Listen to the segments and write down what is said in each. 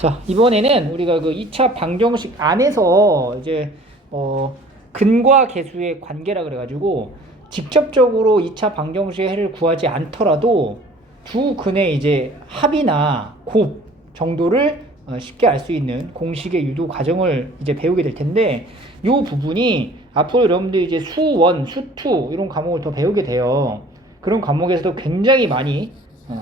자, 이번에는 우리가 그 2차 방정식 안에서 이제 근과 계수의 관계라 그래가지고 직접적으로 2차 방정식의 해를 구하지 않더라도 두 근의 이제 합이나 곱 정도를 쉽게 알 수 있는 공식의 유도 과정을 이제 배우게 될 텐데, 이 부분이 앞으로 여러분들 이제 수1, 수2 이런 과목을 더 배우게 돼요. 그런 과목에서도 굉장히 많이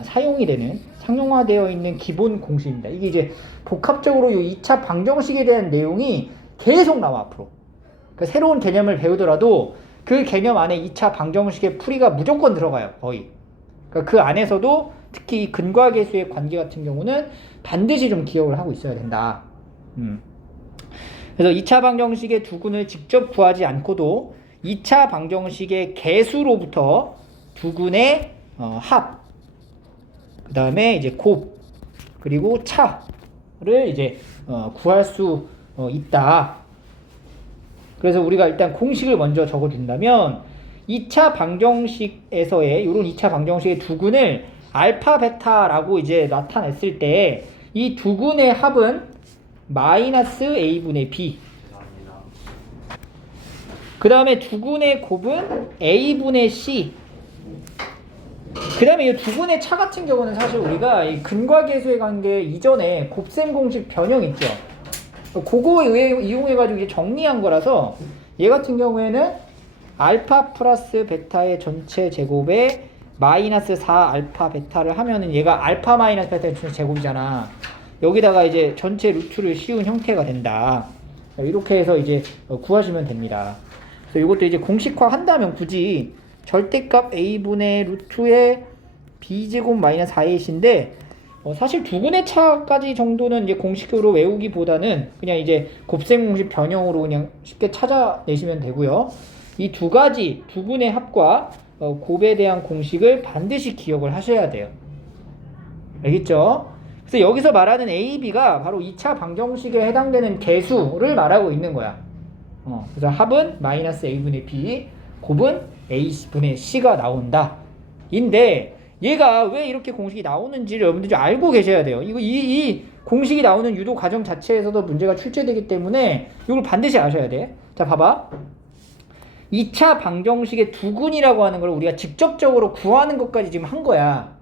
사용이 되는 상용화되어 있는 기본 공식입니다. 이게 이제 복합적으로 이 2차 방정식에 대한 내용이 계속 나와 앞으로. 그러니까 새로운 개념을 배우더라도 그 개념 안에 2차 방정식의 풀이가 무조건 들어가요. 거의. 그러니까 그 안에서도 특히 이 근과 계수의 관계 같은 경우는 반드시 좀 기억을 하고 있어야 된다. 그래서 2차 방정식의 두 근을 직접 구하지 않고도 2차 방정식의 계수로부터 두 근의 합, 그 다음에 이제 곱, 그리고 차를 이제 구할 수 있다. 그래서 우리가 일단 공식을 먼저 적어준다면 2차 방정식에서의 이런 2차 방정식의 두 근을 알파 베타라고 이제 나타냈을 때 이 두 근의 합은 마이너스 a분의 b, 그 다음에 두 근의 곱은 a분의 c, 그 다음에 이 두 근의 차 같은 경우는 사실 우리가 이 근과 계수의 관계 이전에 곱셈 공식 변형 있죠. 그거 이용해가지고 이제 정리한 거라서 얘 같은 경우에는 알파 플러스 베타의 전체 제곱에 마이너스 4 알파 베타를 하면은 얘가 알파 마이너스 베타의 전체 제곱이잖아. 여기다가 이제 전체 루트를 씌운 형태가 된다. 이렇게 해서 이제 구하시면 됩니다. 그래서 이것도 이제 공식화 한다면 굳이 절대값 a분의 루트의 b제곱 마이너스 4ac인데 사실 두 근의 차까지 정도는 이제 공식으로 외우기보다는 그냥 이제 곱셈 공식 변형으로 그냥 쉽게 찾아내시면 되고요. 이 두 가지 두 근의 합과 곱에 대한 공식을 반드시 기억을 하셔야 돼요. 알겠죠? 그래서 여기서 말하는 a, b가 바로 2차 방정식에 해당되는 계수를 말하고 있는 거야. 그래서 합은 마이너스 a분의 b, 곱은 a분의 c가 나온다. 인데 얘가 왜 이렇게 공식이 나오는지를 여러분들이 좀 알고 계셔야 돼요. 이 공식이 나오는 유도 과정 자체에서도 문제가 출제되기 때문에 이걸 반드시 아셔야 돼. 자, 봐봐. 2차 방정식의 두 근이라고 하는 걸 우리가 직접적으로 구하는 것까지 지금 한 거야.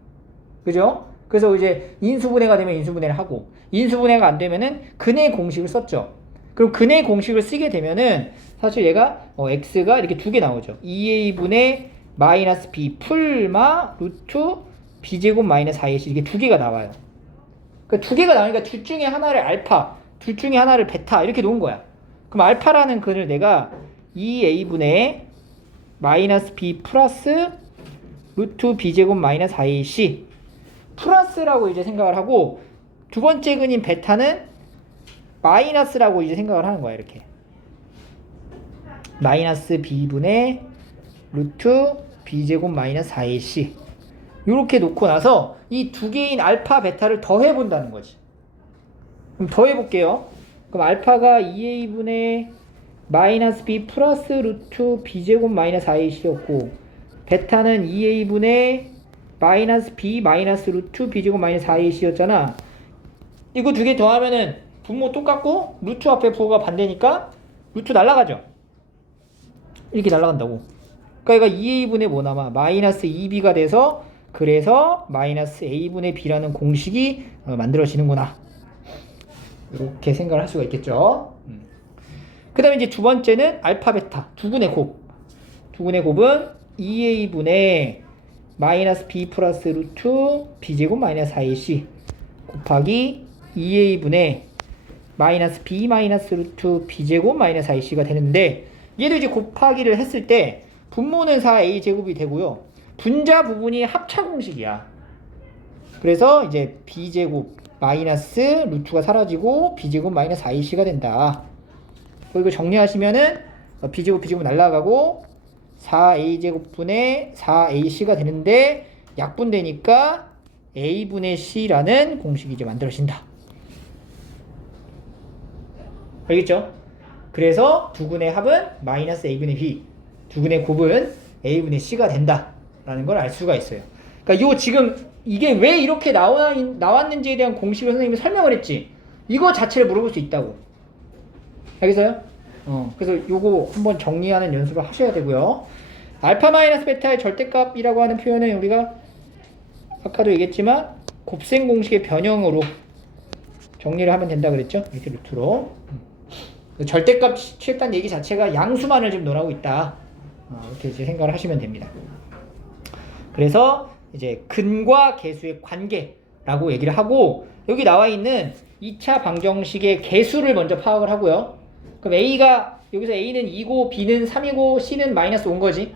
그죠? 그래서 이제 인수분해가 되면 인수분해를 하고, 인수분해가 안 되면은 근의 공식을 썼죠. 그럼 근의 공식을 쓰게 되면은 사실 얘가 x가 이렇게 두 개 나오죠. 2a분의 마이너스 b 풀마 루트 b제곱 마이너스 4ac, 이게 두 개가 나와요. 그러니까 두 개가 나오니까 둘 중에 하나를 알파, 둘 중에 하나를 베타 이렇게 놓은 거야. 그럼 알파라는 근을 내가 2a분의 마이너스 b 플러스 루트 b제곱 마이너스 4ac 플러스라고 이제 생각을 하고, 두 번째 근인 베타는 마이너스라고 이제 생각을 하는 거야. 이렇게 마이너스 b분의 루트 b제곱 마이너스 4ac 이렇게 놓고 나서 이 두 개인 알파 베타를 더해 본다는 거지. 그럼 더해 볼게요. 그럼 알파가 2a분의 마이너스 b 플러스 루트 b제곱 마이너스 4ac였고, 베타는 2a분의 마이너스 b 마이너스 루트 b제곱 마이너스 4ac였잖아. 이거 두 개 더하면은 분모 똑같고 루트 앞에 부호가 반대니까 루트 날라가죠. 이렇게 날라간다고. 그러니까 얘가 2a분의 뭐 남아? 마이너스 2b가 돼서, 그래서 마이너스 a분의 b라는 공식이 만들어지는구나. 이렇게 생각을 할 수가 있겠죠. 그 다음에 이제 두 번째는 알파 베타 두 근의 곱. 두 근의 곱은 2a분의 마이너스 b 플러스 루트 b제곱 마이너스 4ac 곱하기 2a분의 마이너스 b 마이너스 루트 b제곱 마이너스 4ac가 되는데, 얘도 이제 곱하기를 했을 때 분모는 4a제곱이 되고요. 분자 부분이 합차 공식이야. 그래서 이제 b제곱 마이너스 루트가 사라지고 b제곱 마이너스 4ac가 된다. 이거 정리하시면은 b제곱 날라가고 4a제곱분의 4ac가 되는데, 약분되니까 a분의 c라는 공식이 이제 만들어진다. 알겠죠? 그래서 두 근의 합은 마이너스 a분의 b, 두 근의 곱은 a분의 c가 된다라는 걸 알 수가 있어요. 그러니까 요 지금 이게 왜 이렇게 나왔는지에 대한 공식을 선생님이 설명을 했지. 이거 자체를 물어볼 수 있다고. 알겠어요? 그래서 요거 한번 정리하는 연습을 하셔야 되고요. 알파 마이너스 베타의 절대값이라고 하는 표현은 우리가 아까도 얘기했지만 곱셈 공식의 변형으로 정리를 하면 된다 그랬죠? 이렇게 루트로. 절대값 취했다는 얘기 자체가 양수만을 지금 논하고 있다. 이렇게 이제 생각을 하시면 됩니다. 그래서 이제 근과 계수의 관계라고 얘기를 하고, 여기 나와 있는 2차 방정식의 개수를 먼저 파악을 하고요. 그럼 A가, 여기서 A는 2고 B는 3이고 C는 마이너스 5인 거지.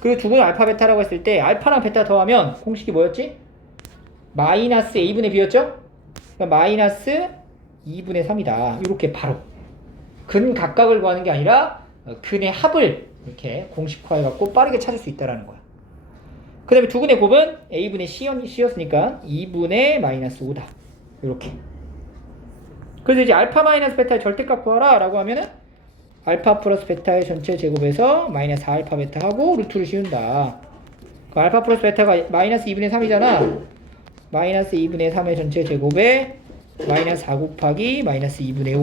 그리고 두 분을 알파 베타라고 했을 때 알파랑 베타 더하면 공식이 뭐였지? 마이너스 A분의 B였죠? 그러니까 마이너스 2분의 3이다. 이렇게 바로 근 각각을 구하는 게 아니라 근의 합을 이렇게 공식화해갖고 빠르게 찾을 수 있다는 거야. 그 다음에 두근의 곱은 A분의 C였으니까 2분의 마이너스 5다. 이렇게. 그래서 이제 알파 마이너스 베타의 절대값 구하라 라고 하면은 알파 플러스 베타의 전체 제곱에서 마이너스 4알파 베타 하고 루트를 씌운다. 그 알파 플러스 베타가 마이너스 2분의 3이잖아. 마이너스 2분의 3의 전체 제곱에 마이너스 4 곱하기 마이너스 2분의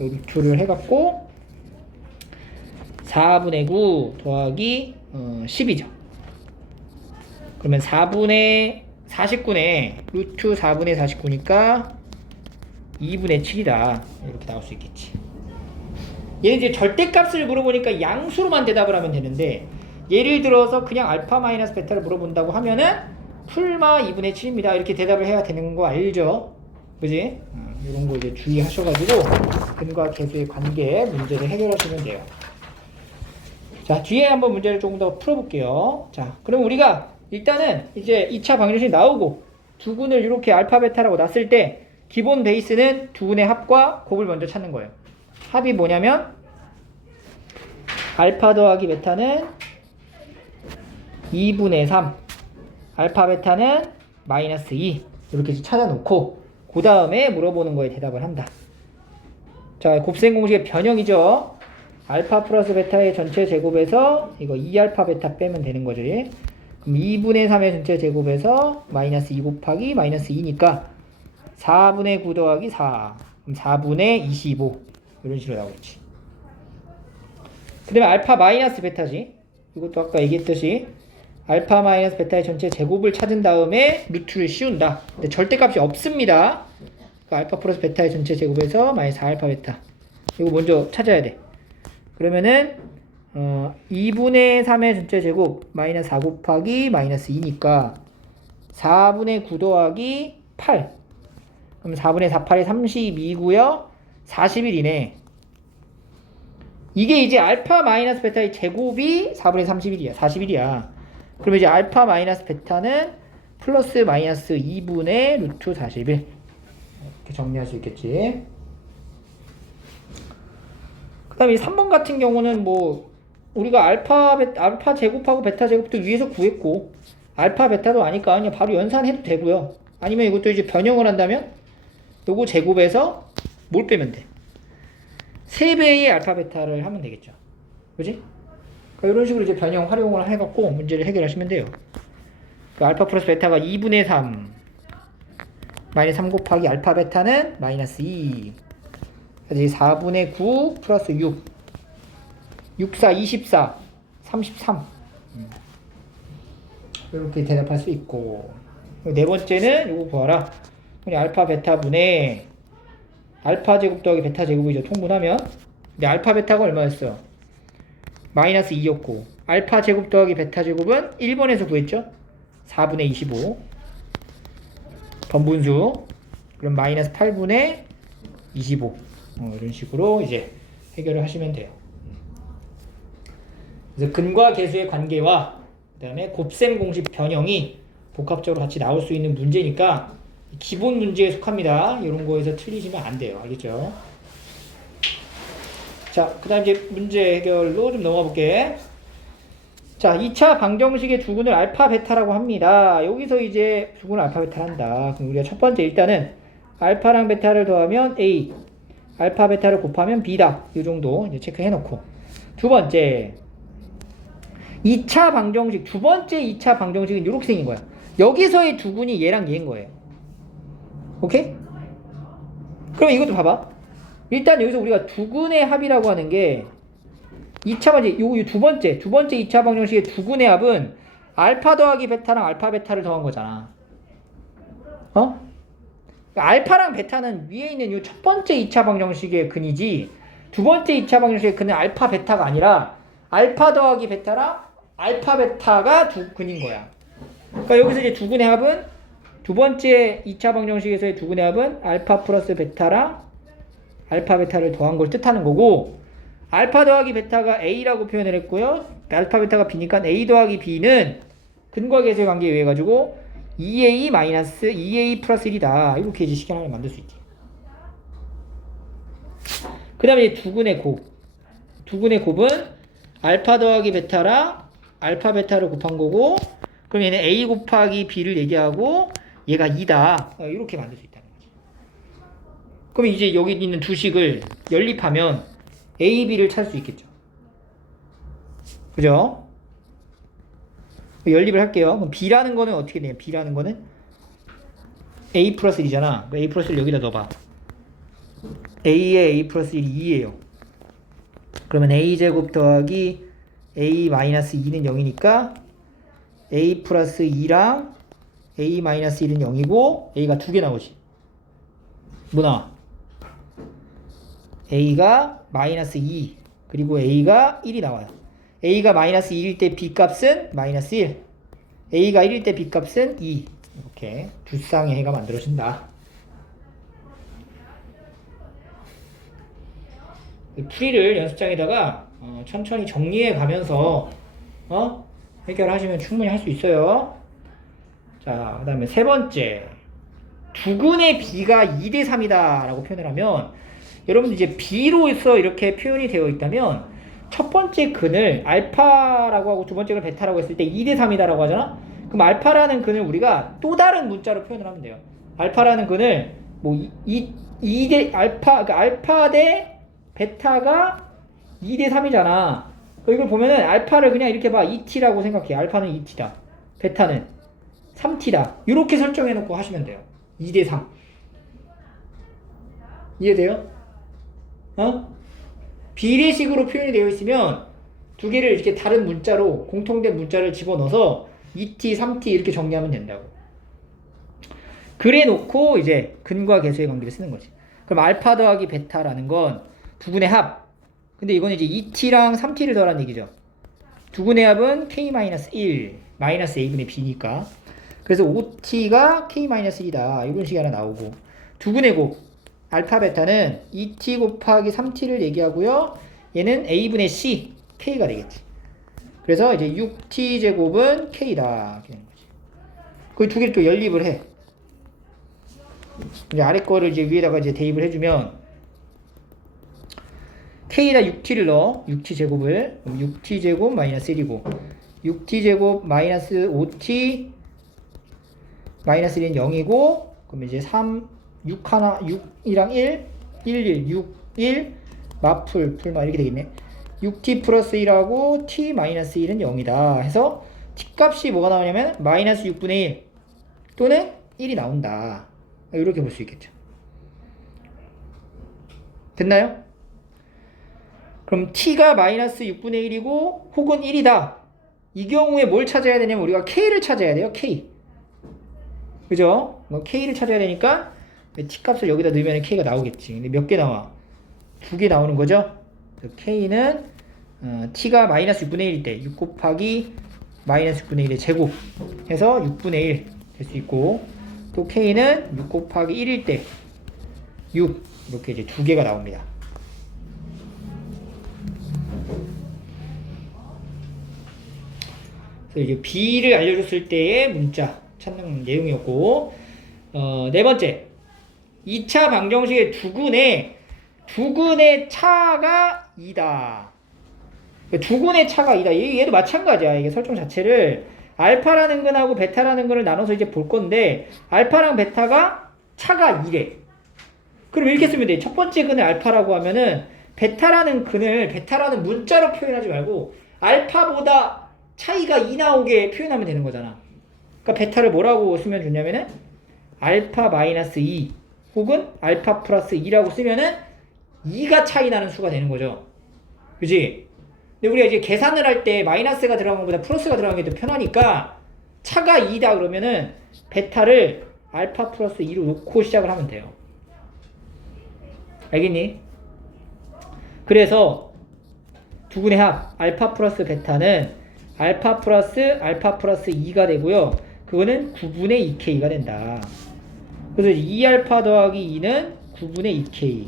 5 루트를 해갖고 4분의 9 더하기 10이죠. 그러면 4분의 49네. 루트 4분의 49니까 2분의 7이다. 이렇게 나올 수 있겠지. 얘는 이제 절대값을 물어보니까 양수로만 대답을 하면 되는데, 예를 들어서 그냥 알파 마이너스 베타를 물어본다고 하면은 풀마 2분의 7입니다. 이렇게 대답을 해야 되는 거 알죠? 그지? 이런 거 이제 주의하셔가지고 근과 계수의 관계 문제를 해결하시면 돼요. 자, 뒤에 한번 문제를 조금 더 풀어볼게요. 자, 그럼 우리가 일단은 이제 2차 방정식이 나오고 두근을 이렇게 알파 베타라고 놨을 때 기본 베이스는 두근의 합과 곱을 먼저 찾는 거예요. 합이 뭐냐면 알파 더하기 베타는 2분의 3, 알파 베타는 마이너스 2 이렇게 찾아놓고 그 다음에 물어보는 거에 대답을 한다. 자, 곱셈 공식의 변형이죠. 알파 플러스 베타의 전체 제곱에서 이거 2알파 베타 빼면 되는 거지. 그럼 2분의 3의 전체 제곱에서 마이너스 2 곱하기 마이너스 2니까 4분의 9 더하기 4 그럼 4분의 25 이런 식으로 나오겠지. 그 다음에 알파 마이너스 베타지. 이것도 아까 얘기했듯이 알파 마이너스 베타의 전체 제곱을 찾은 다음에 루트를 씌운다. 근데 절대값이 없습니다. 그러니까 알파 플러스 베타의 전체 제곱에서 마이너스 4알파 베타 이거 먼저 찾아야 돼. 그러면은 2분의 3의 전체 제곱 마이너스 4 곱하기 마이너스 2니까 4분의 9 더하기 8 그럼 4분의 4, 8이 32고요 41이네. 이게 이제 알파 마이너스 베타의 제곱이 4분의 31이야 41이야. 그러면 이제 알파 마이너스 베타는 플러스 마이너스 2분의 루트 41 이렇게 정리할 수 있겠지. 그 다음에 3번 같은 경우는 뭐 우리가 알파 제곱하고 베타 제곱도 위에서 구했고 알파 베타도 아니까 그냥 바로 연산해도 되고요. 아니면 이것도 이제 변형을 한다면 요거 제곱에서 뭘 빼면 돼? 3배의 알파 베타를 하면 되겠죠. 그지? 그러니까 이런 식으로 이제 변형 활용을 해갖고 문제를 해결하시면 돼요. 그러니까 알파 플러스 베타가 2분의 3 마이너스 3 곱하기 알파 베타는 마이너스 2 그래서 4분의 9 플러스 6 64 24 33 이렇게 대답할 수 있고, 네 번째는 이거 보아라. 알파 베타 분의 알파 제곱 더하기 베타 제곱이죠. 통분하면 근데 알파 베타가 얼마였어요? 마이너스 2였고 알파 제곱 더하기 베타 제곱은 1번에서 구했죠. 4분의 25 번분수 그럼 마이너스 8분의 25 이런 식으로 이제 해결을 하시면 돼요. 그래서 근과 계수의 관계와 그 다음에 곱셈 공식 변형이 복합적으로 같이 나올 수 있는 문제니까 기본 문제에 속합니다. 이런 거에서 틀리시면 안 돼요. 알겠죠? 자, 그 다음 이제 문제 해결로 좀 넘어가 볼게. 자, 2차 방정식의 두근을 알파 베타라고 합니다. 여기서 이제 두근을 알파 베타를 한다. 그럼 우리가 첫 번째 일단은 알파랑 베타를 더하면 A, 알파 베타를 곱하면 B다. 이 정도 이제 체크해 놓고. 두 번째 2차 방정식, 두 번째 2차 방정식은 이렇게 생긴 거야. 여기서의 두근이 얘랑 얘인 거예요. 오케이? 그럼 이것도 봐봐. 일단 여기서 우리가 두근의 합이라고 하는 게 2차 방정식, 요 두 번째 2차 방정식의 두근의 합은 알파 더하기 베타랑 알파 베타를 더한 거잖아. 어? 그러니까 알파랑 베타는 위에 있는 이 첫 번째 2차 방정식의 근이지, 두 번째 2차 방정식의 근은 알파 베타가 아니라 알파 더하기 베타랑 알파 베타가 두 근인 거야. 그러니까 여기서 이제 두근의 합은 두 번째 2차 방정식에서의 두근의 합은 알파 플러스 베타랑 알파 베타를 더한 걸 뜻하는 거고, 알파 더하기 베타가 A라고 표현을 했고요. 알파 베타가 B니까 A 더하기 B는 근과 계수의 관계에 의해 가지고 2A 마이너스 2A 플러스 1이다. 이렇게 이제 식이 하나를 만들 수 있지. 그 다음에 두근의 곱. 두근의 곱은 알파 더하기 베타랑 알파 베타를 곱한 거고, 그럼 얘는 A 곱하기 B를 얘기하고 얘가 2다. 이렇게 만들 수 있다는 거지. 그럼 이제 여기 있는 두 식을 연립하면 A, B를 찾을 수 있겠죠. 그죠? 연립을 할게요. 그럼 B라는 거는 어떻게 돼요? B라는 거는 A 플러스 1이잖아. A 플러스 1 여기다 넣어봐. A에 A 플러스 1이 2예요. 그러면 A제곱 더하기 A 마이너스 2는 0이니까 A 플러스 2랑 A 마이너스 1은 0이고 A가 두 개 나오지. 뭐 나와? A가 마이너스 2 그리고 A가 1이 나와요. A가 마이너스 1일 때 B값은 마이너스 1, A가 1일 때 B값은 2. 이렇게 두 쌍의 해가 만들어진다. 풀이를 연습장에다가 천천히 정리해 가면서 해결하시면 충분히 할 수 있어요. 자, 그 다음에 세 번째, 두근의 B가 2대 3이다 라고 표현을 하면, 여러분들 이제 B로서 이렇게 표현이 되어 있다면 첫 번째 근을 알파라고 하고 두 번째 근을 베타라고 했을 때 2대 3이다 라고 하잖아. 그럼 알파라는 근을 우리가 또 다른 문자로 표현을 하면 돼요. 알파라는 근을 뭐 2대 알파, 그러니까 알파 대 베타가 2대 3이잖아. 이걸 보면은 알파를 그냥 이렇게 봐. 2t라고 생각해. 알파는 2t다. 베타는 3t다. 이렇게 설정해 놓고 하시면 돼요. 2대 3. 이해돼요? 비례식으로 표현이 되어 있으면 두 개를 이렇게 다른 문자로, 공통된 문자를 집어넣어서 2t, 3t 이렇게 정리하면 된다고. 그래 놓고 이제 근과 계수의 관계를 쓰는 거지. 그럼 알파 더하기 베타라는 건 두근의 합. 근데 이건 이제 2t랑 3t를 더하라는 얘기죠. 두근의 합은 k-1, 마이너스 a분의 b니까. 그래서 5t가 k-1이다. 이런 식이 하나 나오고. 두근의 곱. 알파 베타는 2t 곱하기 3t를 얘기하고요. 얘는 a분의 c, k가 되겠지. 그래서 이제 6t 제곱은 k다. 이렇게 되는 거지. 그 두 개를 또 연립을 해. 이제 아래 거를 이제 위에다가 이제 대입을 해주면 k에다 6t를 넣어. 6t 제곱을. 그럼 6t 제곱 마이너스 1이고 6t 제곱 마이너스 5t 마이너스 1은 0이고, 그럼 이제 3, 6 하나, 6이랑 1, 1, 6, 1 마풀, 풀마 이렇게 되겠네. 6t 플러스 1하고 t 마이너스 1은 0이다 해서 t 값이 뭐가 나오냐면 마이너스 6분의 1 또는 1이 나온다. 이렇게 볼 수 있겠죠. 됐나요? 그럼 t가 마이너스 6분의 1이고 혹은 1이다. 이 경우에 뭘 찾아야 되냐면 우리가 k를 찾아야 돼요. k. 그죠? k를 찾아야 되니까 t 값을 여기다 넣으면 k가 나오겠지. 근데 몇 개 나와? 두 개 나오는 거죠? k는 t가 마이너스 6분의 1일 때 6 곱하기 마이너스 6분의 1의 제곱 해서 6분의 1 될 수 있고, 또 k는 6 곱하기 1일 때 6, 이렇게 이제 두 개가 나옵니다. 그래서 이제 b를 알려줬을 때의 문자 찾는 내용이었고, 네 번째, 2차 방정식의 두근의 차가 2다. 두근의 차가 2다. 얘도 마찬가지야. 이게 설정 자체를 알파라는 근하고 베타라는 근을 나눠서 이제 볼 건데, 알파랑 베타가 차가 2래. 그럼 이렇게 쓰면 돼. 첫 번째 근을 알파라고 하면은 베타라는 근을 베타라는 문자로 표현하지 말고 알파보다 차이가 2 나오게 표현하면 되는 거잖아. 그러니까 베타를 뭐라고 쓰면 좋냐면은 알파 마이너스 2 혹은 알파 플러스 2라고 쓰면은 2가 차이 나는 수가 되는 거죠. 그지? 근데 우리가 이제 계산을 할 때 마이너스가 들어간 것보다 플러스가 들어간 게 더 편하니까 차가 2다 그러면은 베타를 알파 플러스 2로 놓고 시작을 하면 돼요. 알겠니? 그래서 두근의 합 알파 플러스 베타는 알파 플러스 2가 되고요. 그거는 9분의 2K가 된다. 그래서 2알파 더하기 2는 9분의 2K.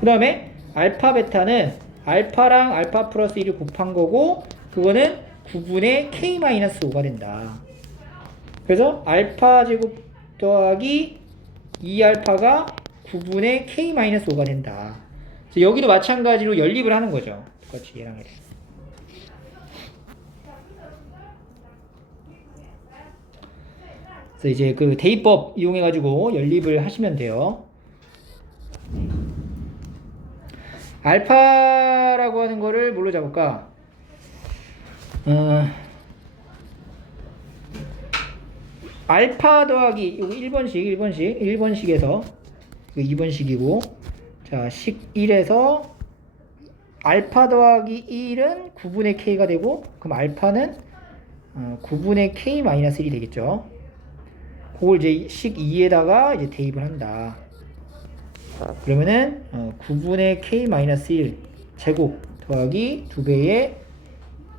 그 다음에 알파 베타는 알파랑 알파 플러스 1을 곱한 거고 그거는 9분의 K-5가 된다. 그래서 알파 제곱 더하기 2알파가 9분의 K-5가 된다. 그래서 여기도 마찬가지로 연립을 하는 거죠. 똑같이 얘랑 이렇게. 그래서 이제 그 대입법 이용해가지고 연립을 하시면 돼요. 알파라고 하는 거를 뭘로 잡을까? 알파 더하기 이거 1번식에서 이거 2번식이고 자, 식 1에서 알파 더하기 1은 9분의 K가 되고 그럼 알파는 9분의 K-1이 되겠죠. 그걸 이제 식 2에다가 이제 대입을 한다. 그러면은 9분의 K-1 제곱 더하기 2배의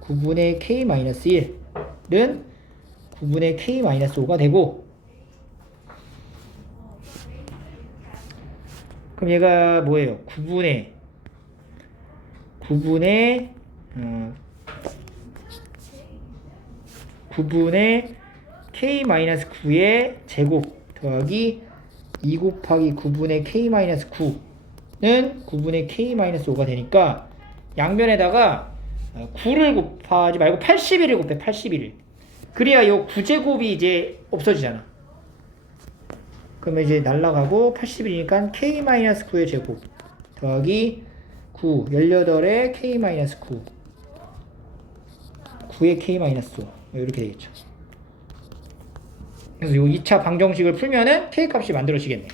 9분의 K-1은 9분의 K-5가 되고 그럼 얘가 뭐예요? 9분의 K-9의 제곱 더하기 2 곱하기 9분의 K-9는 9분의 K-5가 되니까 양변에다가 9를 곱하지 말고 81을 곱해. 81을. 그래야 이 9제곱이 이제 없어지잖아. 그러면 이제 날라가고 80이니까 K-9의 제곱 더하기 9 18의 K-9 9의 K-5 이렇게 되겠죠. 그래서 이 2차 방정식을 풀면은 K 값이 만들어지겠네요.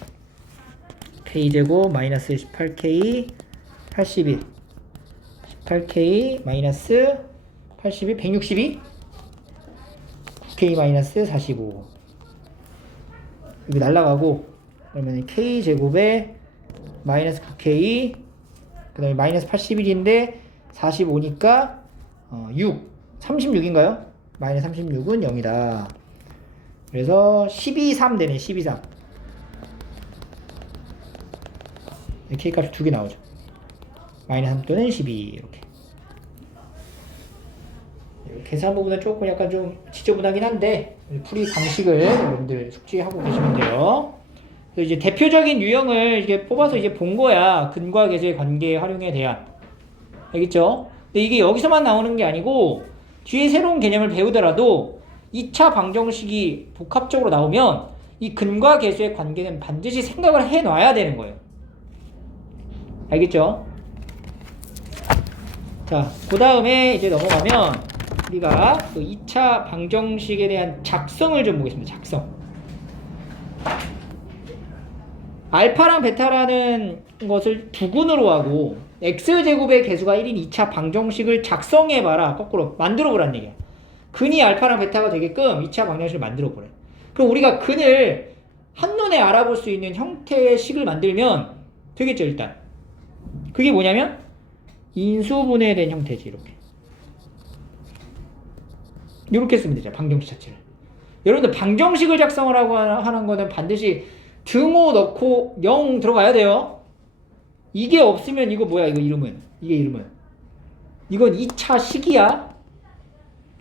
K제곱 마이너스 18K 81 18K 마이너스 82 162 9K 마이너스 45 여기 날라가고 그러면 K제곱에 마이너스 9K 그 다음에 마이너스 81인데 45니까 6 36인가요? 마이너스 36은 0이다. 그래서 12, 3 되네. 12, 3 K값이 두 개 나오죠. 마이너스 3 또는 12 이렇게. 계산 부분은 조금 약간 좀 지저분하긴 한데 풀이 방식을 여러분들 숙지하고 계시면 돼요. 이제 대표적인 유형을 이렇게 뽑아서 이제 본 거야. 근과 계수의 관계 활용에 대한. 알겠죠? 근데 이게 여기서만 나오는 게 아니고 뒤에 새로운 개념을 배우더라도 2차 방정식이 복합적으로 나오면 이 근과 계수의 관계는 반드시 생각을 해 놔야 되는 거예요. 알겠죠? 자, 그 다음에 이제 넘어가면 우리가 그 2차 방정식에 대한 작성을 좀 보겠습니다. 작성. 알파랑 베타라는 것을 두근으로 하고 x제곱의 개수가 1인 2차 방정식을 작성해봐라. 거꾸로 만들어보란 얘기야. 근이 알파랑 베타가 되게끔 2차 방정식을 만들어보래. 그럼 우리가 근을 한눈에 알아볼 수 있는 형태의 식을 만들면 되겠죠, 일단. 그게 뭐냐면 인수분해된 형태지, 이렇게. 이렇게 쓰면 되죠, 방정식 자체를. 여러분들 방정식을 작성하라고 하는 거는 반드시 등호 넣고 0 들어가야 돼요. 이게 없으면 이거 뭐야, 이거 이름은. 이게 이름은. 이건 2차 식이야.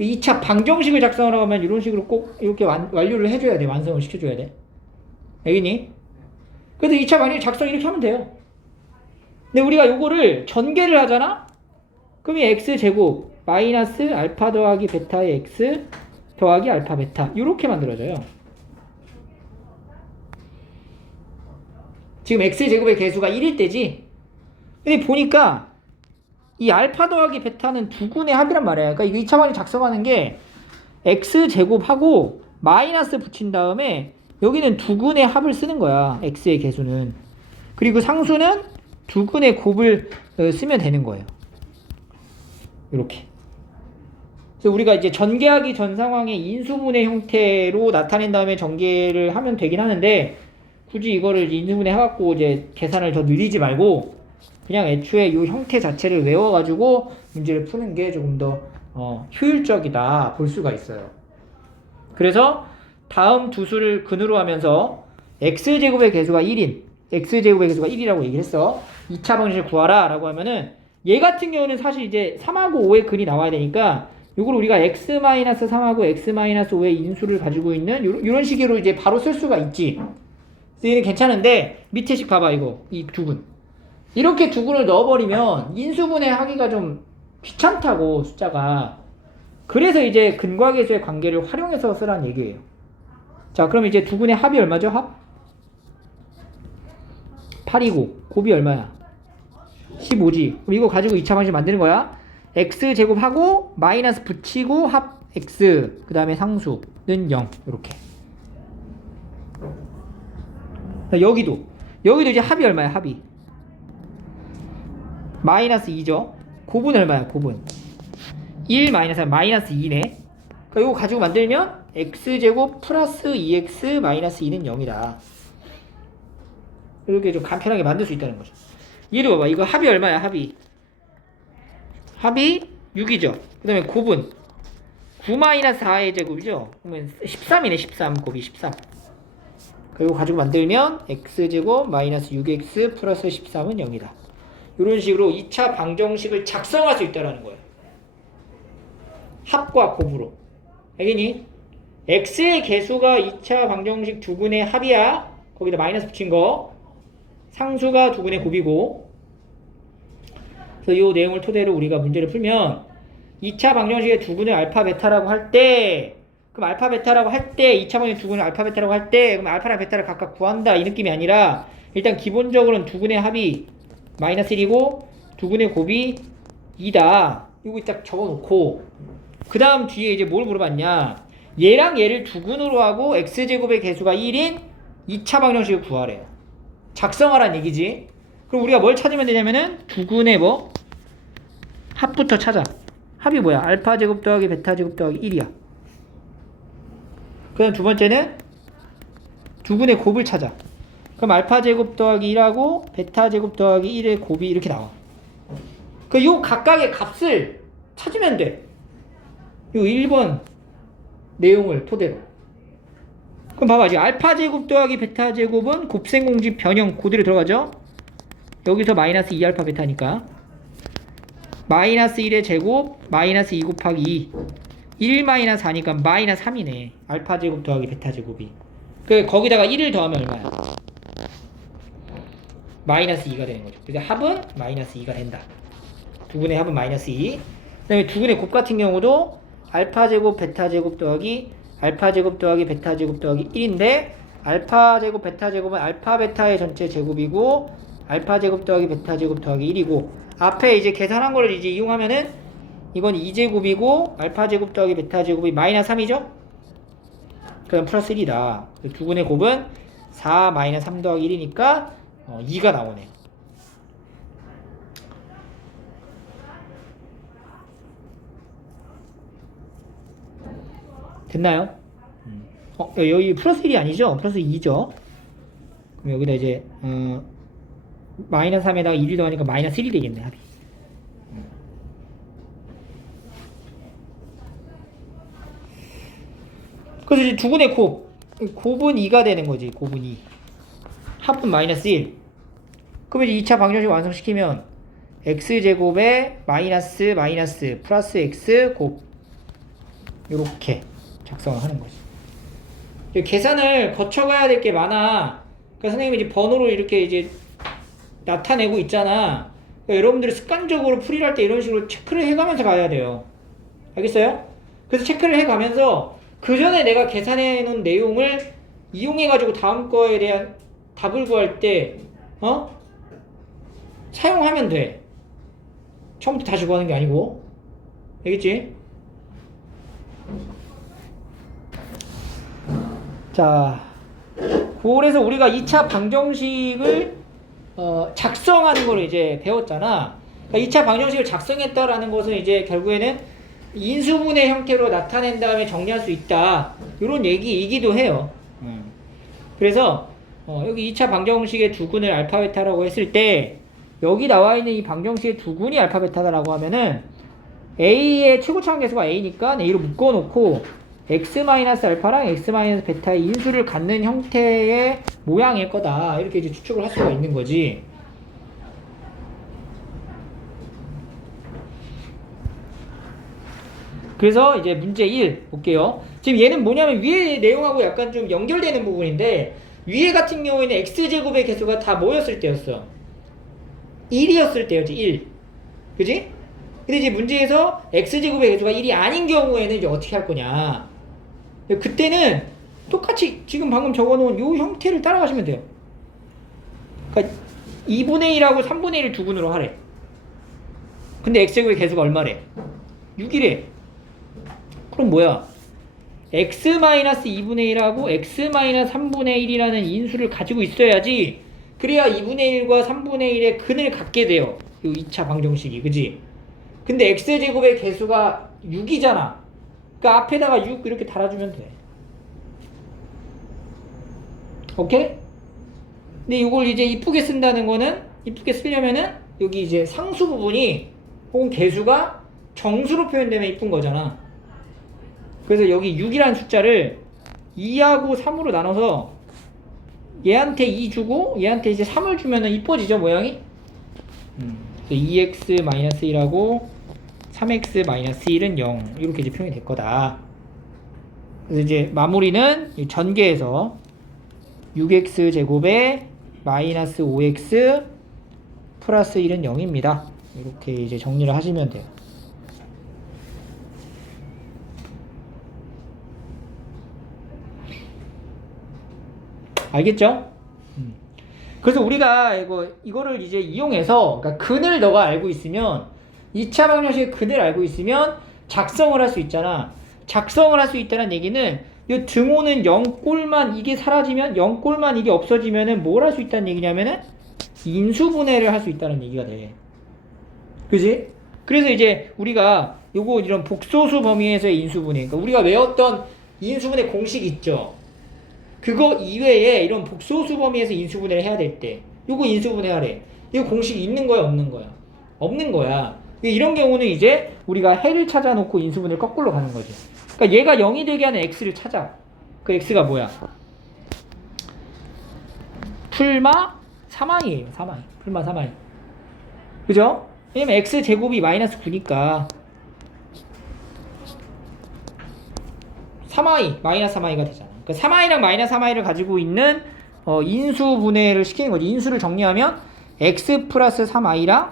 2차 방정식을 작성하라고 하면 이런 식으로 꼭 이렇게 완료를 해줘야 돼. 완성을 시켜줘야 돼. 알겠니? 그래서 2차 방정식 작성 이렇게 하면 돼요. 근데 우리가 요거를 전개를 하잖아? 그럼 이 x제곱 마이너스 알파 더하기 베타의 x 더하기 알파 베타 이렇게 만들어져요. 지금 x제곱의 개수가 1일 때지? 근데 보니까 이 알파 더하기 베타는 두근의 합이란 말이야. 그러니까 이 2차 방정식 작성하는 게 x제곱하고 마이너스 붙인 다음에 여기는 두근의 합을 쓰는 거야. x의 개수는. 그리고 상수는 두근의 곱을 쓰면 되는 거예요. 이렇게. 그래서 우리가 이제 전개하기 전 상황의 인수분해 형태로 나타낸 다음에 전개를 하면 되긴 하는데, 굳이 이거를 인수분해 해갖고 이제 계산을 더 느리지 말고 그냥 애초에 이 형태 자체를 외워가지고 문제를 푸는 게 조금 더 효율적이다 볼 수가 있어요. 그래서 다음 두 수를 근으로 하면서 x제곱의 개수가 1인 x제곱의 개수가 1이라고 얘기를 했어. 2차 방식을 구하라 라고 하면은 얘 같은 경우는 사실 이제 3하고 5의 근이 나와야 되니까 이걸 우리가 x-3하고 x-5의 인수를 가지고 있는 이런 식으로 이제 바로 쓸 수가 있지. 얘는 괜찮은데 밑에 식 봐봐. 이거 이 두근 이렇게 두근을 넣어버리면 인수분해 하기가 좀 귀찮다고 숫자가. 그래서 이제 근과계수의 관계를 활용해서 쓰라는 얘기예요. 자, 그럼 이제 두근의 합이 얼마죠? 합 8이고 곱이 얼마야? 15지. 그럼 이거 가지고 2차 방식 만드는 거야. x제곱하고 마이너스 붙이고 합 x 그 다음에 상수는 0 이렇게. 여기도 이제 합이 얼마야? 합이 마이너스 2죠. 곱은 얼마야? 곱은 1 마이너스 마이너스 2네. 그러니까 이거 가지고 만들면 x제곱 플러스 2x 마이너스 2는 0이다. 이렇게 좀 간편하게 만들 수 있다는 거죠. 얘를 봐봐. 이거 합이 얼마야? 합이 6이죠. 그 다음에 곱은 9 마이너스 4의 제곱이죠. 그러면 13이네. 13 곱이 13. 그리고 가지고 만들면 x제곱 마이너스 6x 플러스 13은 0이다. 이런 식으로 2차 방정식을 작성할 수 있다는 거예요. 합과 곱으로. 알겠니? x의 개수가 2차 방정식 두근의 합이야. 거기다 마이너스 붙인 거. 상수가 두근의 곱이고. 그래서 이 내용을 토대로 우리가 문제를 풀면 2차 방정식의 두근을 알파 베타라고 할 때, 그럼 알파 베타라고 할 때 2차 방정식 두근을 알파 베타라고 할 때 그럼 알파랑 베타를 각각 구한다 이 느낌이 아니라 일단 기본적으로는 두근의 합이 마이너스 1이고 두근의 곱이 2다. 이거 딱 적어놓고 그 다음 뒤에 이제 뭘 물어봤냐. 얘랑 얘를 두근으로 하고 x제곱의 개수가 1인 2차 방정식을 구하래요. 작성하라는 얘기지. 그럼 우리가 뭘 찾으면 되냐면은 두근의 뭐? 합부터 찾아. 합이 뭐야? 알파 제곱 더하기 베타 제곱 더하기 1이야. 그 다음 두 번째는 두근의 곱을 찾아. 그럼 알파 제곱 더하기 1하고 베타 제곱 더하기 1의 곱이 이렇게 나와. 그 요 각각의 값을 찾으면 돼. 요 1번 내용을 토대로. 그럼 봐봐. 지금 알파 제곱 더하기 베타 제곱은 곱셈 공식 변형 그대로 들어가죠? 여기서 마이너스 2알파 베타니까 마이너스 1의 제곱 마이너스 2 곱하기 2 1 마이너스 4니까 마이너스 3이네. 알파 제곱 더하기 베타 제곱이. 그 거기다가 1을 더하면 얼마야? 마이너스 2가 되는 거죠. 그래서 합은 마이너스 2가 된다. 두근의 합은 마이너스 2. 그 다음에 두근의 곱 같은 경우도 알파 제곱 베타 제곱 더하기 알파 제곱 더하기 베타 제곱 더하기 1인데 알파 제곱 베타 제곱은 알파 베타의 전체 제곱이고 알파 제곱 더하기 베타 제곱 더하기 1이고 앞에 이제 계산한 거를 이제 이용하면은 이건 2제곱이고 알파 제곱 더하기 베타 제곱이 마이너스 3이죠? 그럼 플러스 1이다. 두근의 곱은 4 마이너스 3 더하기 1이니까 2가 나오네요. 됐나요? 여기 플러스 1이 아니죠? 플러스 2죠? 그럼 여기다 이제 마이너스 3에다가 1을 더하니까 마이너스 1이 되겠네. 합이. 그래서 이제 두근의 곱은 2가 되는 거지. 곱은 2. 합은 마이너스 1. 그럼 이제 2차 방정식 완성시키면 x제곱에 마이너스 플러스 x 곱 요렇게 작성을 하는 거지. 계산을 거쳐가야 될 게 많아. 그러니까 선생님이 이제 번호로 이렇게 이제 나타내고 있잖아. 그러니까 여러분들이 습관적으로 풀이를 할 때 이런 식으로 체크를 해가면서 가야 돼요. 알겠어요? 그래서 체크를 해가면서 그 전에 내가 계산해 놓은 내용을 이용해가지고 다음 거에 대한 답을 구할 때 사용하면 돼. 처음부터 다시 구하는 게 아니고. 알겠지? 자, 그래서 우리가 2차 방정식을 작성하는 걸 이제 배웠잖아. 그러니까 2차 방정식을 작성했다라는 것은 이제 결국에는 인수분해 형태로 나타낸 다음에 정리할 수 있다. 이런 얘기이기도 해요. 그래서 여기 2차 방정식의 두근을 알파 베타라고 했을 때 여기 나와 있는 이 방정식의 두근이 알파 베타다라고 하면은 A의 최고차원 계수가 A니까 A로 묶어놓고 x-알파랑 x-베타의 인수를 갖는 형태의 모양일 거다. 이렇게 이제 추측을 할 수가 있는 거지. 그래서 이제 문제 1 볼게요. 지금 얘는 뭐냐면 위에 내용하고 약간 좀 연결되는 부분인데 위에 같은 경우에는 x제곱의 개수가 다 뭐였을 때였어? 1이었을 때였지. 1. 그지? 근데 이제 문제에서 x제곱의 개수가 1이 아닌 경우에는 이제 어떻게 할 거냐. 그때는 똑같이 지금 방금 적어놓은 요 형태를 따라가시면 돼요. 그러니까 2분의 1하고 3분의 1을 두근으로 하래. 근데 x제곱의 개수가 얼마래? 6이래. 그럼 뭐야? x-2분의 1하고 x-3분의 1이라는 인수를 가지고 있어야지. 그래야 2분의 1과 3분의 1의 근을 갖게 돼요. 이 2차 방정식이. 그지? 근데 x제곱의 개수가 6이잖아. 그러니까 앞에다가 6 이렇게 달아주면 돼. 오케이? 근데 이걸 이제 이쁘게 쓴다는 거는, 이쁘게 쓰려면은 여기 이제 상수 부분이 혹은 개수가 정수로 표현되면 이쁜 거잖아. 그래서 여기 6이라는 숫자를 2하고 3으로 나눠서 얘한테 2 주고 얘한테 이제 3을 주면은 이뻐지죠, 모양이? 2x-1하고 3x-1은 0 이렇게 이제 표현이 될 거다. 그래서 이제 마무리는 전개해서 6x 제곱에 마이너스 5x 플러스 1은 0입니다. 이렇게 이제 정리를 하시면 돼요. 알겠죠? 그래서 우리가 이거를 이제 이용해서, 그러니까 근을 너가 알고 있으면, 2차 방정식의 근을 알고 있으면 작성을 할 수 있잖아. 작성을 할 수 있다는 얘기는 이 등호는 0꼴만 이게 사라지면, 0꼴만 이게 없어지면은 뭘 할 수 있다는 얘기냐면은 인수분해를 할 수 있다는 얘기가 돼. 그지? 그래서 이제 우리가 요거 이런 복소수 범위에서의 인수분해, 그러니까 우리가 외웠던 인수분해 공식 있죠? 그거 이외에 이런 복소수 범위에서 인수분해를 해야 될 때 요거 인수분해하래. 이거 공식이 있는 거야, 없는 거야? 없는 거야. 이런 경우는 이제 우리가 해를 찾아놓고 인수분해를 거꾸로 가는 거지. 그러니까 얘가 0이 되게 하는 x를 찾아. 그 x가 뭐야? 풀마 3i예요. 3i. 풀마 3i. 그죠? 왜냐면 x제곱이 마이너스 9니까 3i, 마이너스 3i가 되잖아. 그러니까 3i랑 마이너스 3i를 가지고 있는 인수분해를 시키는 거지. 인수를 정리하면 x 플러스 3i랑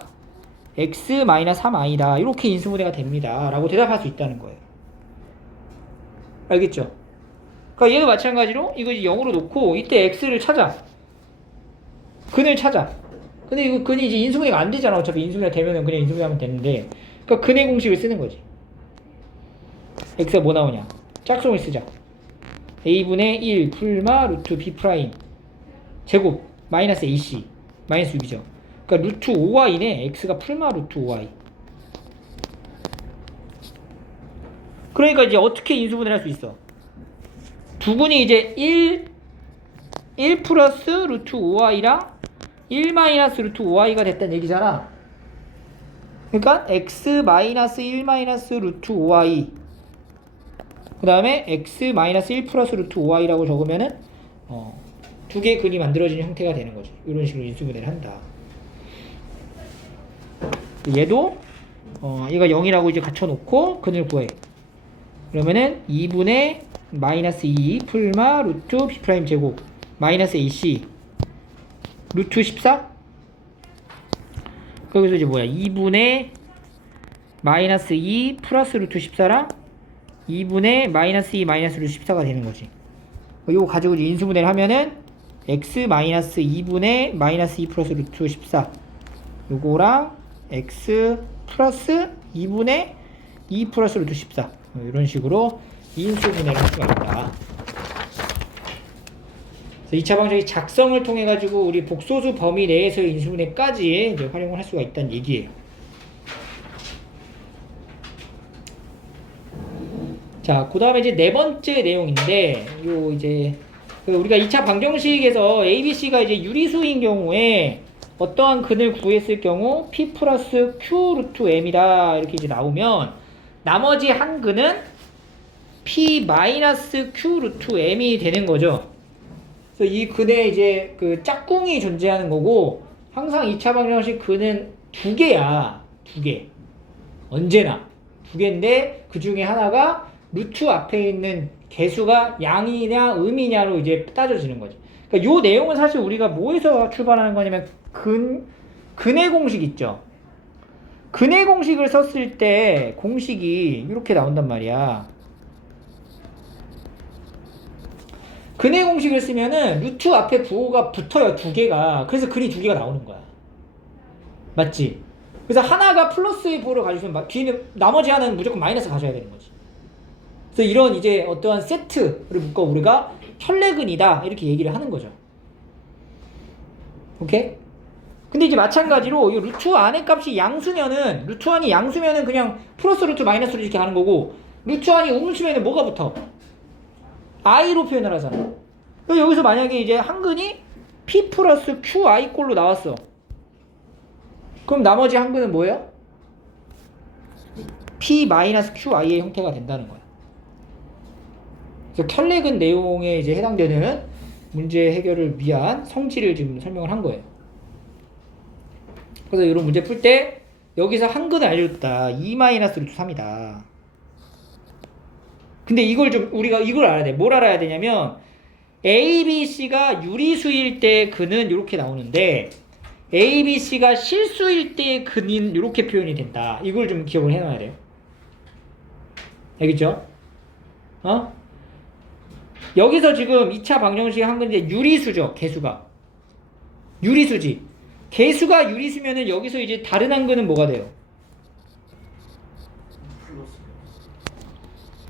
x 마이너스 3i다. 이렇게 인수분해가 됩니다. 라고 대답할 수 있다는 거예요. 알겠죠? 그러니까 얘도 마찬가지로 이거 이제 0으로 놓고 이때 x를 찾아. 근을 찾아. 근데 이거 근이 이제 인수분해가 안 되잖아. 어차피 인수분해가 되면은 그냥 인수분해하면 되는데. 그러니까 근의 공식을 쓰는 거지. x가 뭐 나오냐? 짝수를 쓰자. a분의 1 풀마 루트 b 프라임 제곱 마이너스 ac 마이너스 6이죠. 그러니까 루트 5y네. x가 풀마 루트 5y. 그러니까 이제 어떻게 인수분해를 할 수 있어? 두근이 이제 1 플러스 루트 5y랑 1 마이너스 루트 5y가 됐다는 얘기잖아. 그러니까 x 마이너스 1 마이너스 루트 5y 그 다음에 x 마이너스 1 플러스 루트 5y라고 적으면은 두 개의 근이 만들어지는 형태가 되는 거죠. 이런 식으로 인수분해를 한다. 얘도 얘가 0이라고 이제 갖춰놓고 근을 구해. 그러면은 2분의 마이너스 2 풀마 루트 b 프라임 제곱 마이너스 ac 루트 14? 거기서 이제 뭐야? 2분의 마이너스 2 플러스 루트 14랑 2분의 마이너스 2 마이너스 루트 14가 되는 거지. 이거 가지고 이제 인수분해를 하면은 x 마이너스 2분의 마이너스 2 플러스 루트 14 요거랑 x 플러스 2분의 2 플러스 루트 14 이런 식으로 인수분해를 할 수가 있다. 그래서 2차 방정식 작성을 통해 가지고 우리 복소수 범위 내에서의 인수분해까지 이제 활용을 할 수가 있다는 얘기예요. 자, 그 다음에 이제 네 번째 내용인데, 요 이제 우리가 2차 방정식에서 ABC가 이제 유리수인 경우에 어떠한 근을 구했을 경우 P 플러스 Q 루트 M이다 이렇게 이제 나오면 나머지 한 근은 P 마이너스 Q 루트 M이 되는 거죠. 그래서 이 근에 이제 그 짝꿍이 존재하는 거고, 항상 2차 방정식 근은 두 개야. 두 개. 언제나 두 개인데 그 중에 하나가 루트 앞에 있는 개수가 양이냐 음이냐로 이제 따져지는 거지. 그러니까 요 내용은 사실 우리가 뭐에서 출발하는 거냐면 근의 공식 있죠. 근의 공식을 썼을 때 공식이 이렇게 나온단 말이야. 근의 공식을 쓰면은 루트 앞에 부호가 붙어요. 두 개가. 그래서 근이 두 개가 나오는 거야. 맞지? 그래서 하나가 플러스의 부호를 가지고 있으면 뒤는 나머지 하나는 무조건 마이너스 가져야 되는 거지. 그래서 이런 이제 어떠한 세트를 묶어 우리가 혈례근이다 이렇게 얘기를 하는 거죠. 오케이? 근데 이제 마찬가지로 이 루트 안의 값이 양수면은 루트 안이 양수면은 그냥 플러스 루트 마이너스로 이렇게 가는 거고, 루트 안이 음수면은 뭐가 붙어? i로 표현을 하잖아. 여기서 만약에 이제 한근이 p 플러스 qi 꼴로 나왔어. 그럼 나머지 한근은 뭐예요? p 마이너스 qi의 형태가 된다는 거야. 그래서 켤레근 내용에 이제 해당되는 문제 해결을 위한 성질을 지금 설명을 한 거예요. 그래서 이런 문제 풀 때 여기서 한근을 알려줬다. 2 마이너스 루트 3이다. 근데 이걸 좀 우리가 이걸 알아야 돼. 뭘 알아야 되냐면 A, B, C가 유리수일 때 근은 이렇게 나오는데 A, B, C가 실수일 때 근인 이렇게 표현이 된다. 이걸 좀 기억을 해놔야 돼요. 알겠죠? 여기서 지금 2차 방정식 한 건 이제 유리수죠. 개수가. 유리수지. 개수가 유리수면은 여기서 이제 다른 한 근은 뭐가 돼요?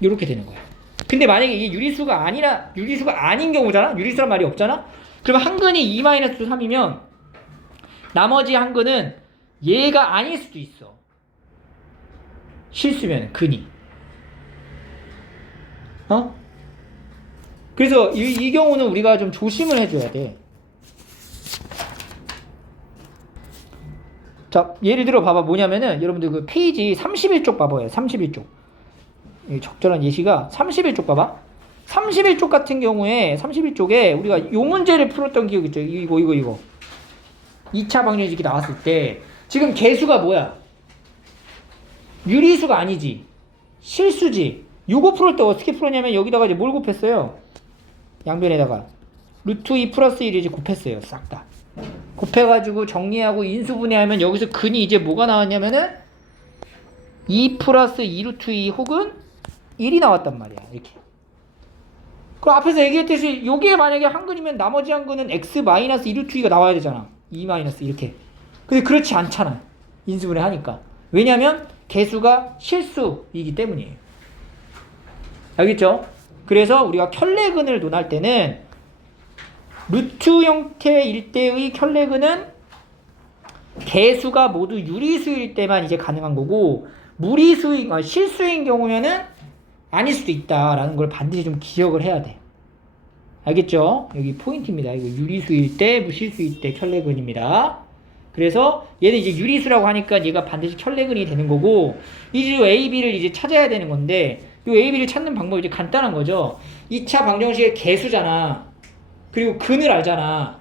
이렇게 되는 거야. 근데 만약에 이게 유리수가 아닌 경우잖아? 유리수란 말이 없잖아? 그러면 한 근이 2-3이면 나머지 한 근은 얘가 아닐 수도 있어. 실수면 근이. 그래서 이 경우는 우리가 좀 조심을 해줘야 돼. 자, 예를 들어 봐봐. 뭐냐면은 여러분들 그 페이지 31쪽 봐봐요. 31쪽. 적절한 예시가 31쪽 봐봐. 31쪽 같은 경우에 31쪽에 우리가 요 문제를 풀었던 기억 있죠? 이거 2차 방정식이 나왔을 때 지금 개수가 뭐야? 유리수가 아니지. 실수지. 요거 풀을 때 어떻게 풀었냐면 여기다가 이제 뭘 곱했어요? 양변에다가 루트 2 플러스 1을 이제 곱했어요. 싹 다. 곱해가지고 정리하고 인수분해하면 여기서 근이 이제 뭐가 나왔냐면은 2 플러스 2 루트 2 혹은 1이 나왔단 말이야. 이렇게. 그럼 앞에서 얘기했듯이 요게 만약에 한 근이면 나머지 한 근은 x 마이너스 2 루트 2가 나와야 되잖아. 2 마이너스 이렇게. 근데 그렇지 않잖아. 인수분해 하니까. 왜냐면 개수가 실수이기 때문이에요. 알겠죠? 그래서 우리가 켤레근을 논할 때는 루트 형태일 때의 켤레근은 개수가 모두 유리수일 때만 이제 가능한 거고, 실수인 경우에는 아닐 수도 있다라는 걸 반드시 좀 기억을 해야 돼. 알겠죠? 여기 포인트입니다. 이거 유리수일 때, 무실수일 때 켤레근입니다. 그래서 얘는 이제 유리수라고 하니까 얘가 반드시 켤레근이 되는 거고, 이제 A, B를 이제 찾아야 되는 건데, 이 A, B를 찾는 방법이 이제 간단한 거죠. 2차 방정식의 개수잖아. 그리고 근을 알잖아.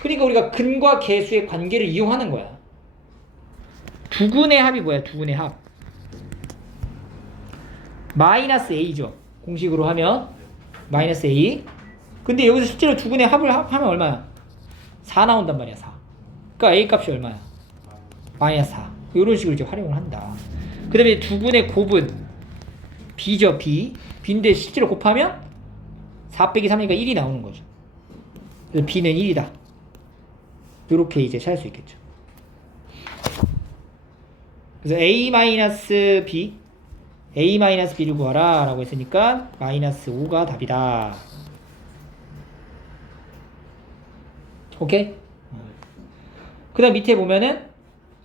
그러니까 우리가 근과 개수의 관계를 이용하는 거야. 두 근의 합이 뭐야? 두 근의 합. 마이너스 A죠. 공식으로 하면 마이너스 A. 근데 여기서 실제로 두 근의 합을 하면 얼마야? 4 나온단 말이야. 4. 그러니까 A 값이 얼마야? 마이너스 4. 이런 식으로 이제 활용을 한다. 그 다음에 두 근의 곱은 B죠. B인데 실제로 곱하면 4 빼기 3이니까 1이 나오는 거죠. 그래서 B는 1이다. 이렇게 이제 찾을 수 있겠죠. 그래서 A-B A-B를 구하라 라고 했으니까 마이너스 5가 답이다. 오케이? 그 다음 밑에 보면은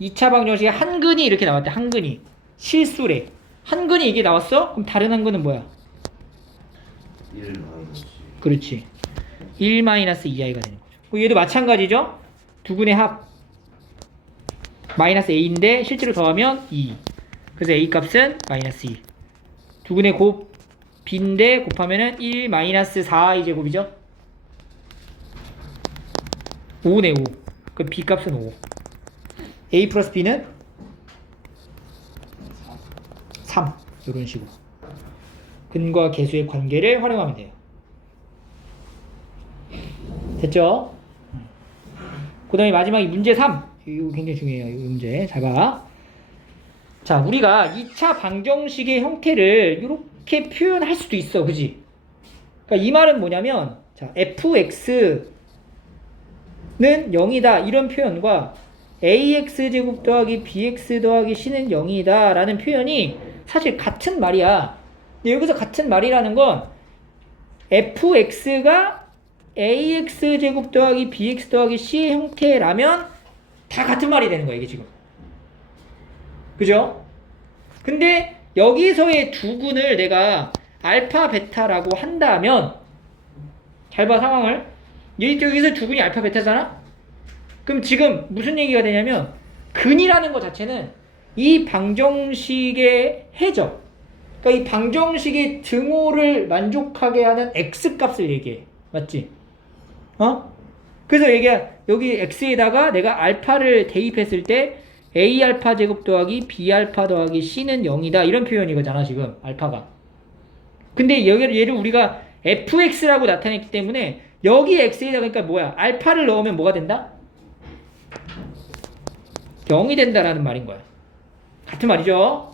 2차 방정식에 한근이 이렇게 나왔대. 한근이. 실수래. 한근이 이게 나왔어? 그럼 다른 한근은 뭐야? 1 마이너스 그렇지. 1-2i가 되는 거죠. 얘도 마찬가지죠? 두 근의 합. 마이너스 a인데 실제로 더하면 2. 그래서 a 값은 마이너스 2. 두 근의 곱 b인데 곱하면은 1-4 제곱이죠? 5네 5. 그 b 값은 5. a 플러스 b는 3. 이런 식으로. 근과 계수의 관계를 활용하면 돼요. 됐죠? 그 다음에 마지막이 문제 3. 이거 굉장히 중요해요. 이 문제. 잘 봐. 자, 우리가 2차 방정식의 형태를 이렇게 표현할 수도 있어. 그지? 그러니까 이 말은 뭐냐면, 자, fx는 0이다. 이런 표현과 ax제곱 더하기 bx 더하기 c는 0이다. 라는 표현이 사실 같은 말이야. 근데 여기서 같은 말이라는 건 fx가 ax제곱 더하기 bx 더하기 c의 형태라면 다 같은 말이 되는 거야, 이게 지금. 그죠? 근데 여기서의 두 군을 내가 알파, 베타라고 한다면, 잘 봐, 상황을. 여기서 두 군이 알파, 베타잖아? 그럼 지금 무슨 얘기가 되냐면, 근이라는 것 자체는 이 방정식의 해적, 그러니까 이 방정식의 등호를 만족하게 하는 x값을 얘기해. 맞지? 그래서 여기 x에다가 내가 알파를 대입했을 때 a 알파 제곱 더하기 b 알파 더하기 c는 0이다. 이런 표현이거잖아, 지금 알파가. 근데 얘를 우리가 fx라고 나타냈기 때문에 여기 x에다가 그러니까 뭐야? 알파를 넣으면 뭐가 된다? 0이 된다라는 말인 거야. 같은 말이죠?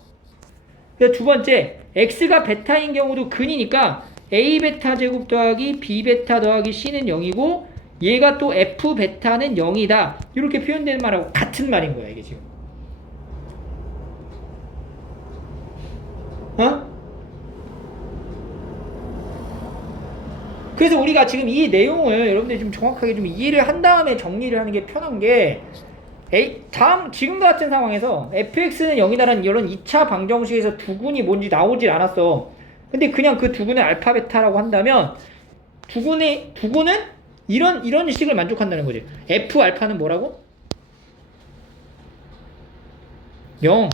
그래서 두 번째, x가 베타인 경우도 근이니까 a 베타 제곱 더하기 b 베타 더하기 c는 0이고 얘가 또 f 베타는 0이다. 이렇게 표현되는 말하고 같은 말인 거야, 이게 지금. 그래서 우리가 지금 이 내용을 여러분들이 좀 정확하게 좀 이해를 한 다음에 정리를 하는 게 편한 게, 지금과 같은 상황에서 fx는 0이다라는 이런 2차 방정식에서 두근이 뭔지 나오질 않았어. 근데 그냥 그 두근을 알파 베타라고 한다면 두근은 이런 식을 만족한다는 거지. f 알파는 뭐라고? 0.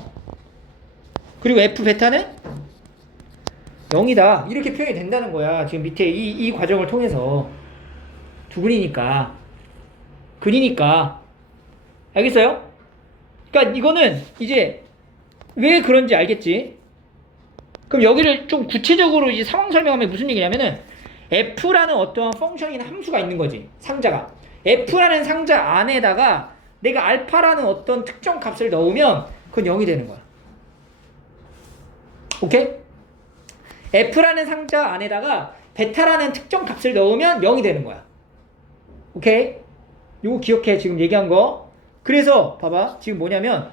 그리고 f 베타는 0이다. 이렇게 표현이 된다는 거야. 지금 밑에 이 과정을 통해서. 두근이니까. 근이니까. 알겠어요? 그러니까 이거는 이제 왜 그런지 알겠지? 그럼 여기를 좀 구체적으로 이제 상황 설명하면 무슨 얘기냐면은 f라는 어떠한 펑션이나 함수가 있는 거지. 상자가. f라는 상자 안에다가 내가 알파라는 어떤 특정 값을 넣으면 그건 0이 되는 거야. 오케이? f라는 상자 안에다가 베타라는 특정 값을 넣으면 0이 되는 거야. 오케이? 요거 기억해. 지금 얘기한 거. 그래서 봐봐. 지금 뭐냐면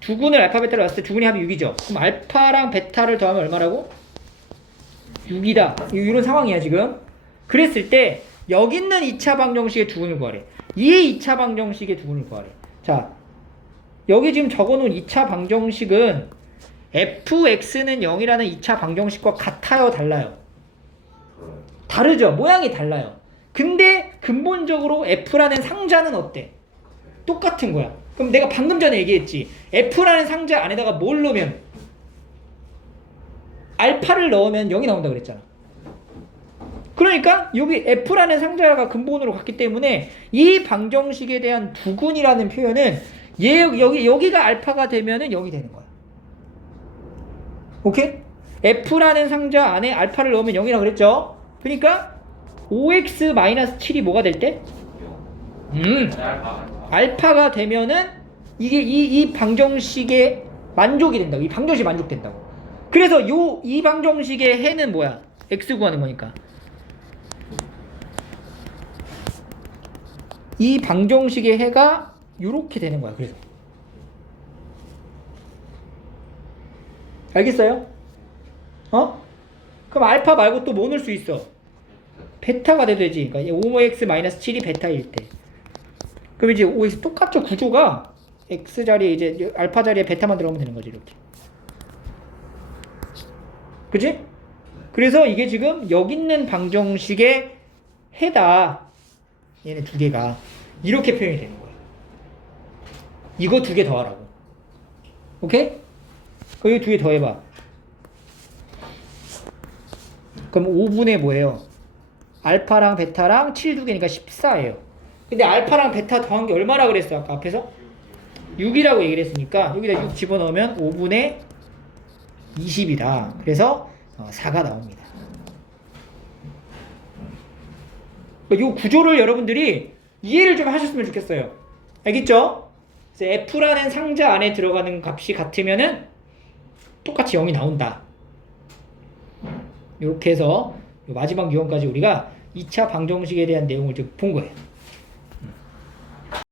두근을 알파 베타로 봤을 때 두근이 합이 6이죠. 그럼 알파랑 베타를 더하면 얼마라고? 6이다. 이런 상황이야 지금. 그랬을 때 여기 있는 2차 방정식의 두근을 구하래. 이 2차 방정식의 두근을 구하래. 자, 여기 지금 적어놓은 2차 방정식은 fx는 0이라는 2차 방정식과 같아요, 달라요? 다르죠. 모양이 달라요. 근데 근본적으로 f라는 상자는 어때? 똑같은 거야. 그럼 내가 방금 전에 얘기했지. f라는 상자 안에다가 뭘 넣으면? 알파를 넣으면 0이 나온다 그랬잖아. 그러니까 여기 f라는 상자가 근본으로 갔기 때문에 이 방정식에 대한 두근이라는 표현은 여기가 알파가 되면은 0이 되는 거야. 오케이? f라는 상자 안에 알파를 넣으면 0이라고 그랬죠? 그러니까 5x-7이 뭐가 될 때? 알파가 되면은 이게 이 방정식의 만족이 된다고. 이 방정식이 만족된다고. 그래서 이 방정식의 해는 뭐야? x 구하는 거니까. 이 방정식의 해가 요렇게 되는 거야. 그래서 알겠어요? 그럼 알파 말고 또 뭐 넣을 수 있어? 베타가 돼도 되지. 그러니까 5x-7이 베타일 때. 그럼 이제 5x 똑같죠. 구조가 x 자리에 이제 알파 자리에 베타만 들어가면 되는 거지 이렇게. 그치? 그래서 이게 지금 여기 있는 방정식의 해다. 얘네 두 개가 이렇게 표현이 되는 거야. 이거 두 개 더하라고. 오케이? 그럼 이 두 개 더해봐. 그럼 5분의 뭐예요? 알파랑 베타랑 7 두 개니까 14예요. 근데 알파랑 베타 더한 게 얼마나 그랬어? 아까 앞에서? 6이라고 얘기를 했으니까 여기다 6 집어넣으면 5분의 20이다. 그래서 4가 나옵니다. 이 구조를 여러분들이 이해를 좀 하셨으면 좋겠어요. 알겠죠? 그래서 F라는 상자 안에 들어가는 값이 같으면은 똑같이 0이 나온다. 이렇게 해서 마지막 유형까지 우리가 2차 방정식에 대한 내용을 좀 본 거예요.